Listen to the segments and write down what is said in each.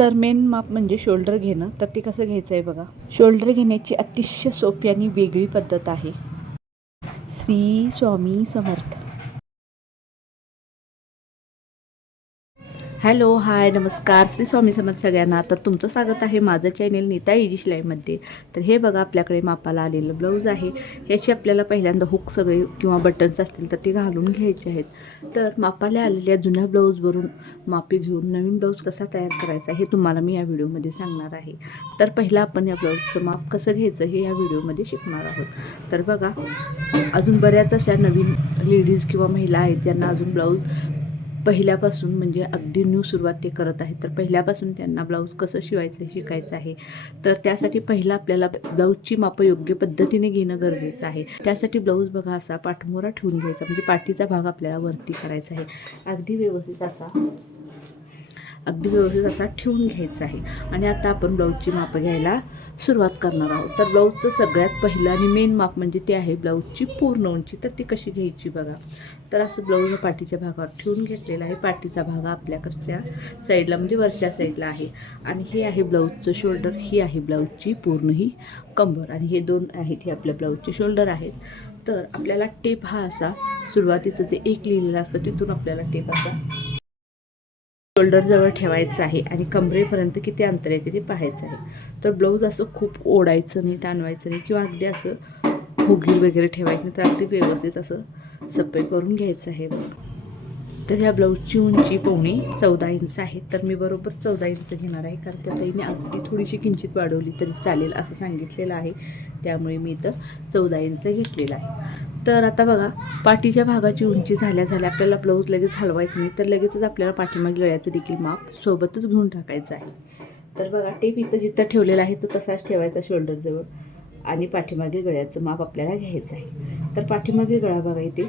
तर मेन माप म्हणजे शोल्डर घेणं. तर ते कसं घ्यायचं आहे बघा. शोल्डर घेण्याची अतिशय सोपी आणि वेगळी पद्धत आहे. श्री स्वामी समर्थ. हॅलो, हाय, नमस्कार, श्री स्वामी समर्थ सगळ्यांना. तर तुमचं स्वागत आहे माझं चॅनेल नीता इजी शिलाईमध्ये. तर हे बघा आपल्याकडे मापाला आलेलं ब्लाऊज आहे. ह्याची आपल्याला पहिल्यांदा हुक सगळे किंवा बटन्स असतील तर ते घालून घ्यायचे आहेत. तर मापाला आलेल्या जुन्या ब्लाऊजवरून मापे घेऊन नवीन ब्लाऊज कसा तयार करायचा हे तुम्हाला मी या व्हिडिओमध्ये सांगणार आहे. तर पहिला आपण या ब्लाऊजचं माप कसं घ्यायचं हे या व्हिडिओमध्ये शिकणार आहोत. तर बघा, अजून बऱ्याच अशा नवीन लेडीज किंवा महिला आहेत ज्यांना अजून ब्लाऊज पहिल्यापासून म्हणजे अगदी न्यू सुरुवात ते करत आहेत. तर पहिल्यापासून त्यांना ब्लाऊज कसं शिवायचं हे शिकायचं आहे. तर त्यासाठी पहिला आपल्याला ब्लाऊजची मापं योग्य पद्धतीने घेणं गरजेचं आहे. त्यासाठी ब्लाऊज बघा असा पाठमोरा ठेवून घ्यायचा, म्हणजे पाठीचा भाग आपल्याला वरती करायचा आहे. अगदी व्यवस्थित असा ठेवून घ्यायचा आहे. आणि आता आपण ब्लाऊजची मापं घ्यायला सुरुवात करणार आहोत. तर ब्लाऊजचं सगळ्यात पहिलं आणि मेन माप म्हणजे ते आहे ब्लाऊजची पूर्ण उंची. तर ती कशी घ्यायची बघा. तर असं ब्लाऊज पाठीच्या भागावर ठेवून घेतलेला आहे. पाठीचा भाग आपल्याकडच्या साईडला म्हणजे वरच्या साईडला आहे. आणि हे आहे ब्लाऊजचं शोल्डर, ही आहे ब्लाऊजची पूर्ण ही कंबर, आणि हे दोन आहेत हे आपल्या ब्लाऊजचे शोल्डर आहेत. तर आपल्याला टेप हा असा सुरुवातीचं जे एक लिहिलेलं असतं तिथून आपल्याला टेप असा शोल्डरजवळ ठेवायचं आहे आणि कमरेपर्यंत किती अंतर येते ते पाहायचं आहे. तर ब्लाऊज असं खूप ओढायचं नाही, ताणवायचं नाही किंवा अगदी असं फुगीर वगैरे ठेवायचं नाही. तर अगदी व्यवस्थित असं सप्पे करून घ्यायचं आहे. तर ह्या ब्लाऊजची उंची पावणे 14 इंच आहे. तर मी बरोबर 14 इंच घेणार आहे, कारण त्या ताईने अगदी थोडीशी किंचित वाढवली तरी चालेल असं सांगितलेलं आहे. त्यामुळे मी इथं 14 इंच घेतलेला आहे. तर आता बघा, पाठीच्या भागाची उंची झाल्या आपल्याला ब्लाऊज लगेच हलवायचं नाही. तर लगेचच आपल्याला पाठीमागे गळ्याचं देखील माप सोबतच घेऊन टाकायचं आहे. तर बघा, टेप इथं जिथं ठेवलेला आहे तो तसाच ठेवायचा शोल्डरजवळ, आणि पाठीमागे गळ्याचं माप आपल्याला घ्यायचं आहे. तर पाठीमागे गळा बघा इथे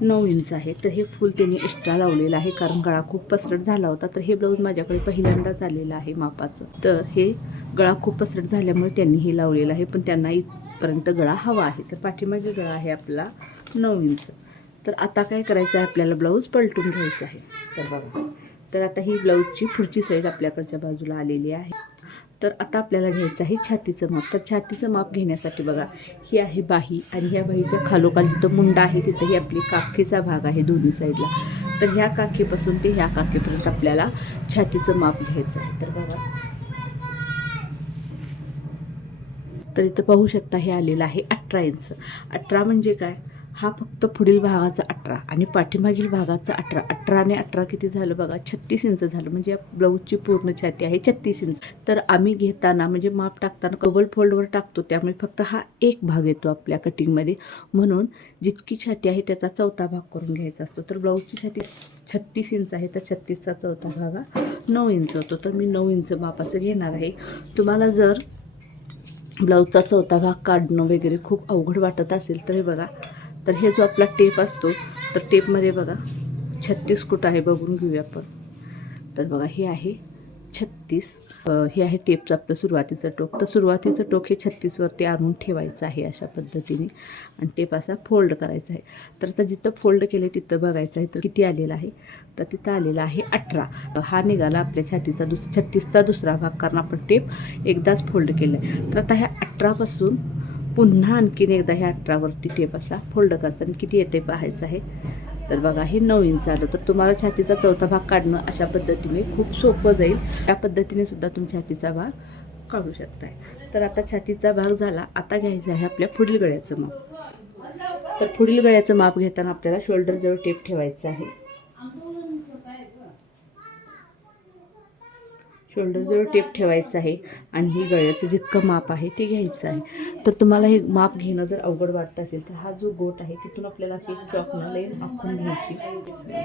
9 इंच आहे. तर हे फुल त्यांनी एक्स्ट्रा लावलेलं आहे, कारण गळा खूप पसरट झाला होता. तर हे ब्लाऊज माझ्याकडे पहिल्यांदाच आलेलं आहे मापाचं. तर हे गळा खूप पसरट झाल्यामुळे त्यांनी हे लावलेलं आहे, पण त्यांना इथपर्यंत गळा हवा आहे. तर पाठीमागे गळा आहे आपला 9 इंच. तर आता काय करायचं आहे, आपल्याला ब्लाऊज पलटून घ्यायचं आहे. तर बघा, तर आता ही ब्लाऊजची पुढची साईड आपल्याकडच्या बाजूला आलेली आहे. तर आता आपल्याला घ्यायचं आहे छातीचं माप. तर छातीचं माप घेण्यासाठी बघा, ही आहे बाही, आणि ह्या बाहीच्या खालोखाल जिथं मुंडा आहे तिथं ही आपली काखेचा भाग आहे दोन्ही साईडला. तर ह्या काखेपासून ते ह्या काखेपर्यंत आपल्याला छातीचं माप घ्यायचं आहे. तर बघा, तर इथं पाहू शकता हे आलेलं आहे 18 इंच. 18 म्हणजे काय, हा फक्त पुढील भागाचा 18 आणि पाठीमागील भागाचा 18. 18 आणि 18 किती झालं बघा, 36 इंच झालं. म्हणजे या ब्लाऊजची पूर्ण छाती आहे 36 इंच. तर आम्ही घेताना म्हणजे माप टाकताना डबल फोल्डवर टाकतो, त्यामुळे फक्त हा एक भाग येतो आपल्या कटिंगमध्ये. म्हणून जितकी छाती आहे त्याचा चौथा भाग करून घ्यायचा असतो. तर ब्लाऊजची छाती 36 इंच आहे, तर 36चा चौथा भाग हा 9 इंच होतो. तर मी 9 इंच माप असं घेणार आहे. तुम्हाला जर ब्लाऊजचा चौथा भाग काढणं वगैरे खूप अवघड वाटत असेल तर हे बघा, तर हे जो आपला टेप असतो, तर टेपमध्ये बघा 36 कुठं आहे बघून घेऊया आपण. तर बघा, हे आहे 36. हे आहे टेपचं आपलं सुरुवातीचं टोक. तर सुरुवातीचं टोक हे 36वरती आणून ठेवायचं आहे अशा पद्धतीने, आणि टेप असा फोल्ड करायचा आहे. तर आता जिथं फोल्ड केलं तिथं बघायचं आहे तर किती आलेलं आहे. तर तिथं आलेला आहे 18. हा निघाला आपल्या छातीचा 36चा दुसरा भाग, कारण आपण टेप एकदाच फोल्ड केलं आहे. तर आता ह्या 18पासून पुन्हा आणखीन एकदा ह्या 18वरती टेप असा फोल्ड करायचा आणि किती येते पाहायचं आहे. तर बघा, हे 9 इंच आलं. तर तुम्हाला छातीचा चौथा भाग काढणं अशा पद्धतीने खूप सोपं जाईल. त्या पद्धतीने सुद्धा तुम्ही छातीचा भाग काढू शकताय. तर आता छातीचा भाग झाला. आता घ्यायचं आहे आपल्या पुढील गळ्याचं माप. तर पुढील गळ्याचं माप घेताना आपल्याला शोल्डरजवळ टेप ठेवायचं आहे. शोल्डरजवळ टेप ठेवायचं आहे, आणि ही गळ्याचं जितकं माप आहे ते घ्यायचं आहे. तर तुम्हाला हे माप घेणं जर अवघड वाटत असेल तर हा जो गोट आहे तिथून आपल्याला अशी चॉकनं लाईन आखून घ्यायची.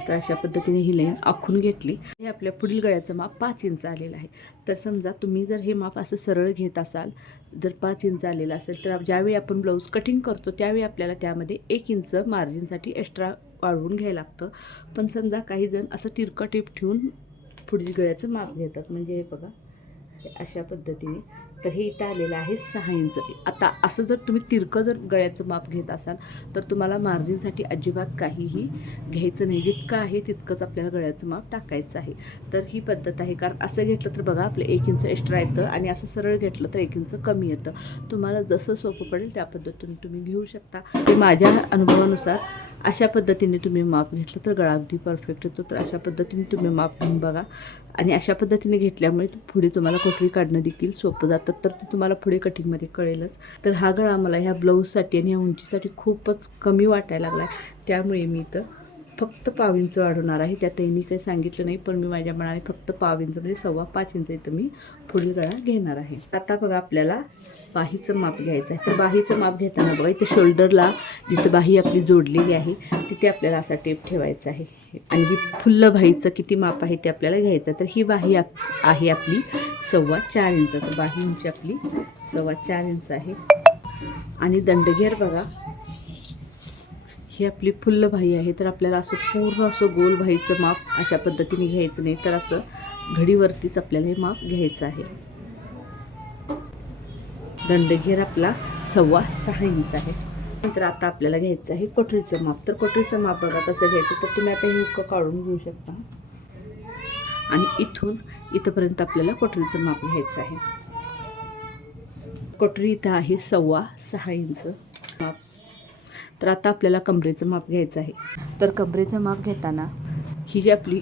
तर अशा पद्धतीने ही लाईन आखून घेतली. हे आपल्या पुढील गळ्याचं माप 5 इंच आलेलं आहे. तर समजा तुम्ही जर हे माप असं सरळ घेत असाल, जर 5 इंच आलेलं असेल, तर ज्यावेळी आपण ब्लाऊज कटिंग करतो त्यावेळी आपल्याला त्यामध्ये 1 इंच मार्जिनसाठी एक्स्ट्रा वाढवून घ्यायला लागतं. पण समजा काही जण असं तिरकं टेप ठेवून पुढील गळ्याचं माप घेतात. म्हणजे हे बघा, अशा पद्धतीने. तर हे इथं आलेलं आहे 6 इंच. आता असं जर तुम्ही तिरकं जर गळ्याचं माप घेत असाल तर तुम्हाला मार्जिनसाठी अजिबात काहीही घ्यायचं नाही. जितकं आहे तितकंच आपल्याला गळ्याचं माप टाकायचं आहे. तर ही पद्धत आहे. कारण असं घेतलं तर बघा आपलं 1 इंच एक्स्ट्रा येतं आणि असं सरळ घेतलं तर 1 इंच कमी येतं. तुम्हाला जसं सोपं पडेल त्या पद्धतीने तुम्ही घेऊ शकता. ते माझ्या अनुभवानुसार अशा पद्धतीने तुम्ही माप घेतलं तर गळा अगदी परफेक्ट येतो. तर अशा पद्धतीने तुम्ही माप घेऊन बघा आणि अशा पद्धतीने घेतल्यामुळे पुढे तुम्हाला कोटरी काढणं देखील सोपं जातं. तर ते तुम्हाला पुढे कटिंगमध्ये कळेलच. तर हा गळा मला ह्या ब्लाऊजसाठी आणि ह्या उंचीसाठी खूपच कमी वाटायला लागला आहे. त्यामुळे मी इथं फक्त 1/2 इंच वाढवणार आहे. त्यातही मी काही सांगितलं नाही, पण मी माझ्या मनाने फक्त 1/2 इंच म्हणजे 5.25 इंच इथं मी पुढील गळा घेणार आहे. आता बघा आपल्याला बाहीचं माप घ्यायचं आहे. तर बाहीचं माप घेताना बघा इथे शोल्डरला जिथं बाही आपली जोडलेली आहे तिथे आपल्याला असा टेप ठेवायचा आहे आणि ही फुल्ल बाहीचं किती माप आहे ते आपल्याला घ्यायचं. तर ही बाही आहे आपली 4.25 इंच. तर बाही उंची आपली 4.25 इंच आहे. आणि दंडघेर बघा ही आपली फुल्ल बाही आहे. तर आपल्याला असं पूर्ण असं गोल बाहीचं माप अशा पद्धतीने घ्यायचं नाही, तर असं घडीवरतीच आपल्याला हे माप घ्यायचं आहे. दंडघेर आपला 6.25 इंच आहे. नंतर आता आपल्याला घ्यायचं आहे कोटरीचं माप. तर कोटरीचं माप बघा कसं घ्यायचं. तर तुम्ही आता हे हुक्क काढून घेऊ शकता आणि इथून इथंपर्यंत आपल्याला कोटरीचं माप घ्यायचं आहे. कोटरी इथं आहे 6.25 इंच माप. तर आता आपल्याला कमरेचं माप घ्यायचं आहे. तर कमरेचं माप घेताना ही जी आपली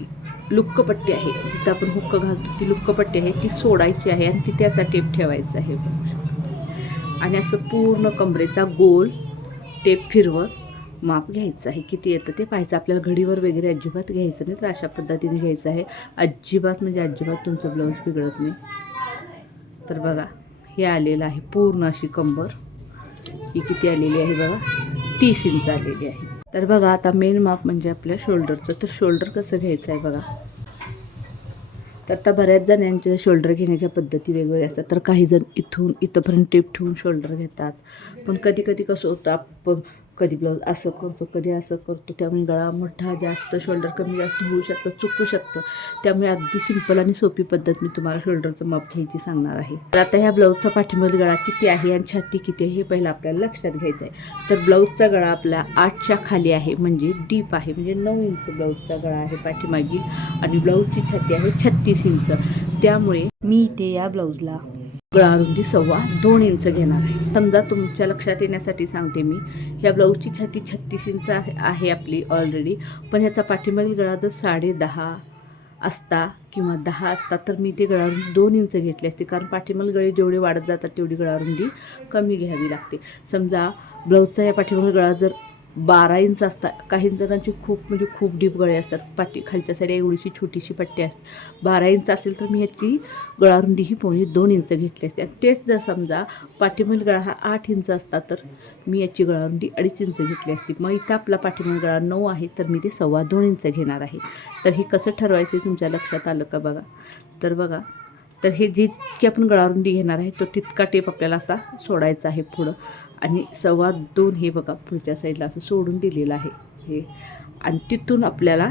लुक्कपट्टी आहे, जिथं आपण हुक्क घालतो ती लुक्कपट्टी आहे ती सोडायची आहे आणि तिथे असा टेप ठेवायचा आहे आणि असं पूर्ण कमरेचा गोल टेप फिरवत माप घ्यायचं आहे. किती येतं ते पाहायचं. आपल्याला घडीवर वगैरे अजिबात घ्यायचं नाही. तर अशा पद्धतीने घ्यायचं आहे. अजिबात म्हणजे अजिबात तुमचं ब्लाऊज बिघडत नाही. तर बघा हे आलेलं आहे पूर्ण अशी कंबर. ही किती आलेली आहे बघा 30 इंच आलेली आहे. तर बघा आता मेन माप म्हणजे आपल्या शोल्डरचं. तर शोल्डर कसं घ्यायचं आहे बघा. तर आता बऱ्याच जणांच्या शोल्डर घेण्याच्या पद्धती वेगवेगळ्या असतात. तर काही जण इथून इथंपर्यंत टेप ठेवून शोल्डर घेतात. पण कधी कधी कसं होतं आपण कधी ब्लाऊज असं करतो कधी असं करतो, त्यामुळे गळा मोठा जास्त शोल्डर कमी जास्त होऊ शकतं, चुकू शकतं. त्यामुळे अगदी सिंपल आणि सोपी पद्धत मी तुम्हाला शोल्डरचं माप घ्यायची सांगणार आहे. तर आता ह्या ब्लाऊजचा पाठीमध्ये गळा किती आहे आणि छाती किती आहे हे पहिलं आपल्याला लक्षात घ्यायचं आहे. तर ब्लाऊजचा गळा आपला 8च्या खाली आहे म्हणजे डीप आहे, म्हणजे 9 इंच ब्लाऊजचा गळा आहे पाठीमागील आणि ब्लाऊजची छाती आहे 36 इंच. त्यामुळे मी इथे या ब्लाऊजला गळा रुंदी 2.25 इंच घेणार आहे. समजा तुमच्या लक्षात येण्यासाठी सांगते मी, ह्या ब्लाऊजची छाती 36 इंच आहे आपली ऑलरेडी. पण ह्याचा पाठीमागील गळा जर 10.5 असता किंवा 10 असता तर मी ते गळा रुंदी 2 इंच घेतली असते. कारण पाठीमागील गळे जेवढे वाढत जातात तेवढी गळा रुंदी कमी घ्यावी लागते. समजा ब्लाऊजचा या पाठीमागील गळा जर 12 इंच असता, काही जणांची खूप डीप गळे असतात, खालच्या साईड एवढीशी छोटीशी पट्टी असते. 12 इंच असेल तर मी ह्याची गळा रुंदी ही 2.25 इंच घेतली असते. तेच जर समजा पाठीमागील गळा हा 8 इंच असता तर मी याची गळा रुंदी 2.5 इंच घेतली असती. मग इथं आपला पाठीमागील गळा 9 आहे तर मी ते 2.25 इंच घेणार आहे. तर हे कसं ठरवायचं तुमच्या लक्षात आलं का बघा. तर बघा, तर हे जितकी आपण गळा रुंदी घेणार आहे तो तितका टेप आपल्याला असा सोडायचा आहे पुढं आणि 2.25 हे बघा पुढच्या साईडला असं सोडून दिलेलं आहे हे. आणि तिथून आपल्याला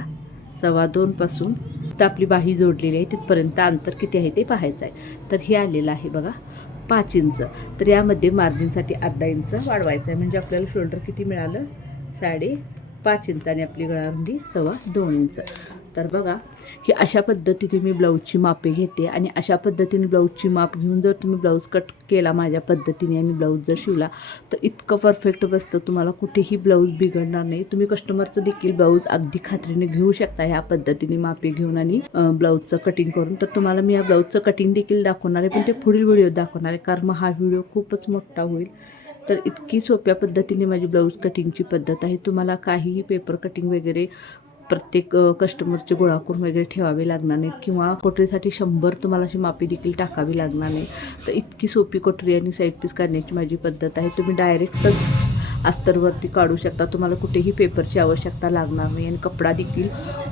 2.25 पासून तर आपली बाही जोडलेली आहे तिथपर्यंत अंतर किती आहे ते पाहायचं आहे. तर हे आलेलं आहे बघा 5 इंच. तर यामध्ये मार्जिनसाठी 1/2 इंच वाढवायचं आहे म्हणजे आपल्याला शोल्डर किती मिळालं 5.5 इंच आणि आपली गळा रुंदी 2.25 इंच. तर बघा ही अशा पद्धतीने मी ब्लाऊजची मापे घेते आणि अशा पद्धतीने ब्लाऊजची माप घेऊन जर तुम्ही ब्लाऊज कट केला माझ्या पद्धतीने आणि ब्लाऊज जर शिवला तर इतकं परफेक्ट बसतं, तुम्हाला कुठेही ब्लाऊज बिघडणार नाही. तुम्ही कस्टमरचं देखील ब्लाऊज अगदी खात्रीने घेऊ शकता ह्या पद्धतीने मापे घेऊन आणि ब्लाऊजचं कटिंग करून. तर तुम्हाला मी या ब्लाऊजचं कटिंग देखील दाखवणार आहे, पण ते पुढील व्हिडिओ दाखवणार आहे कारण मग हा व्हिडिओ खूपच मोठा होईल. तर इतकी सोप्या पद्धतीने माझी ब्लाऊज कटिंगची पद्धत आहे. तुम्हाला काहीही पेपर कटिंग वगैरे प्रत्येक कस्टमरचे गोळा करून वगैरे ठेवावे लागणार नाहीत किंवा कोटरीसाठी 100 तुम्हाला अशी मापी देखील टाकावी लागणार नाही. तर इतकी सोपी कोटरी आणि साईड पीस काढण्याची माझी पद्धत आहे. तुम्ही डायरेक्टच अस्तरवरती काढू शकता. तुम्हाला कुठेही पेपरची आवश्यकता लागणार नाही आणि कपडा देखील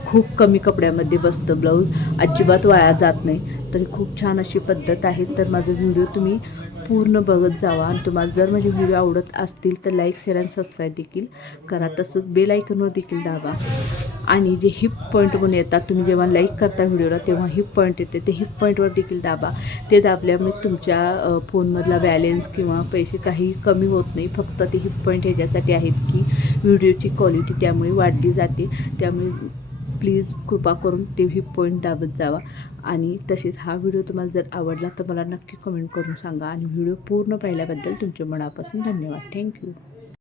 खूप कमी कपड्यामध्ये बसतं. ब्लाऊज अजिबात वाया जात नाही. तरी खूप छान अशी पद्धत आहे. तर माझं व्हिडिओ तुम्ही पूर्ण बघत जावा आणि तुम्हाला जर माझे व्हिडिओ आवडत असतील तर लाईक शेअर आणि सबस्क्राईब देखील करा. तसंच बेल आयकॉनवर देखील दाबा. आणि जे हिप पॉईंट म्हणून येतात, तुम्ही जेव्हा लाईक करता व्हिडिओला तेव्हा हिप पॉईंट येते, ते हिप पॉईंटवर देखील दाबा. ते दाबल्यामुळे तुमच्या फोनमधला बॅलेन्स किंवा पैसे काही कमी होत नाही. फक्त ते हिप पॉईंट ह्याच्यासाठी आहेत की व्हिडिओची क्वालिटी त्यामुळे वाढली जाते. त्यामुळे प्लीज कृपा करून ते हिप पॉईंट दाबत जावा. आणि तसेच हा व्हिडिओ तुम्हाला जर आवडला तर मला नक्की कमेंट करून सांगा. आणि व्हिडिओ पूर्ण पाहिल्याबद्दल तुमच्या मनापासून धन्यवाद. थँक्यू.